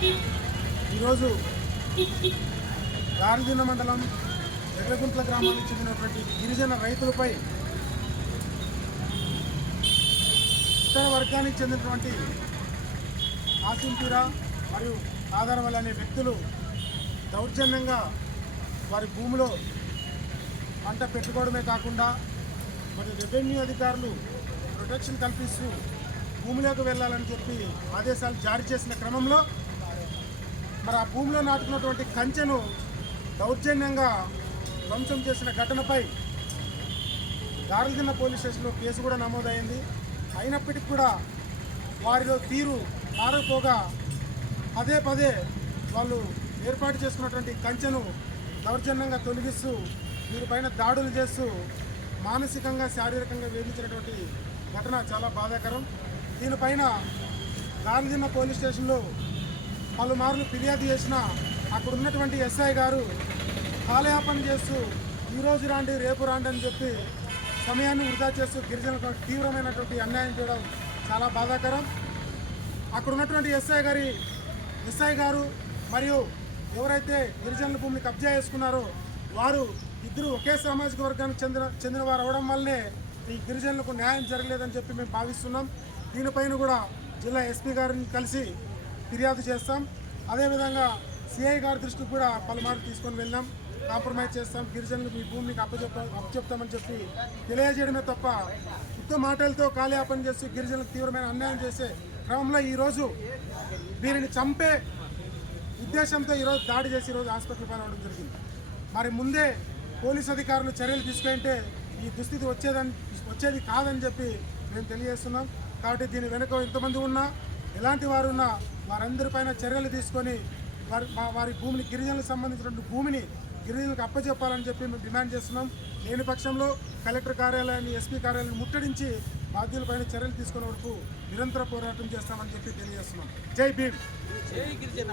ఈరోజు గారిదిన్న మండలం ఎర్రగుంట్ల గ్రామానికి చెందినటువంటి గిరిజన రైతులపై ఇతర వర్గానికి చెందినటువంటి ఆసింపీరా మరియు ఆధారవల్లి అనే వ్యక్తులు దౌర్జన్యంగా వారి భూమిలో పంట పెట్టుకోవడమే కాకుండా మరి రెవెన్యూ అధికారులు ప్రొటెక్షన్ కల్పిస్తూ భూమిలోకి వెళ్ళాలని చెప్పి ఆదేశాలు జారీ చేసిన క్రమంలో మరి ఆ భూమిలో నాటుకున్నటువంటి కంచెను దౌర్జన్యంగా ధ్వంసం చేసిన ఘటనపై గారిదిన్న పోలీస్ స్టేషన్లో కేసు కూడా నమోదైంది. అయినప్పటికీ కూడా వారిలో తీరు మారకపోగా పదే పదే వాళ్ళు ఏర్పాటు చేసుకున్నటువంటి కంచెను దౌర్జన్యంగా తొలగిస్తూ వీరిపైన దాడులు చేస్తూ మానసికంగా శారీరకంగా వేధించినటువంటి ఘటన చాలా బాధాకరం. దీనిపైన గారిదిన్న పోలీస్ స్టేషన్లో పలుమార్లు ఫిర్యాదు చేసిన అక్కడ ఉన్నటువంటి ఎస్ఐ గారు కాలయాపన చేస్తూ ఈరోజు రాండి రేపు రాండి అని చెప్పి సమయాన్ని వృధా చేస్తూ గిరిజనులకు తీవ్రమైనటువంటి అన్యాయం చేయడం చాలా బాధాకరం. అక్కడ ఉన్నటువంటి ఎస్ఐ గారు మరియు ఎవరైతే గిరిజనుల భూమిని కబ్జా చేసుకున్నారో వారు ఇద్దరు ఒకే సామాజిక వర్గానికి చెందిన వారు అవడం వల్లనే ఈ గిరిజనులకు న్యాయం జరగలేదని చెప్పి మేము భావిస్తున్నాం. దీనిపైన కూడా జిల్లా ఎస్పీ గారిని కలిసి ఫిర్యాదు చేస్తాం. అదేవిధంగా సిఐ గారి దృష్టికి కూడా పలుమార్లు తీసుకొని వెళ్ళాం. కాంప్రమైజ్ చేస్తాం, గిరిజనులు మీ భూమికి అప్పచెప్తామని చెప్పి తెలియజేయడమే తప్ప ఉత్త మాటలతో కాలయాపన చేసి గిరిజనులకు తీవ్రమైన అన్యాయం చేసే క్రమంలో ఈరోజు వీరిని చంపే ఉద్దేశంతో ఈరోజు దాడి చేసి ఈరోజు హాస్పిటల్ పాల్గొనడం జరిగింది. మరి ముందే పోలీస్ అధికారులు చర్యలు తీసుకుంటే ఈ దుస్థితి వచ్చేది కాదని చెప్పి మేము తెలియజేస్తున్నాం. కాబట్టి దీని వెనుక ఎంతమంది ఉన్నా ఎలాంటి వారు ఉన్నా వారందరిపైన చర్యలు తీసుకొని వారి భూమిని గిరిజనులకు సంబంధించినటువంటి భూమిని గిరిజనులకు అప్పచెప్పాలని చెప్పి మేము డిమాండ్ చేస్తున్నాం. లేని పక్షంలో కలెక్టర్ కార్యాలయాన్ని ఎస్పీ కార్యాలయాన్ని ముట్టడించి బాధ్యులపైన చర్యలు తీసుకునే వరకు నిరంతర పోరాటం చేస్తామని చెప్పి తెలియజేస్తున్నాం. జై భీమ్, జై గిరిజన.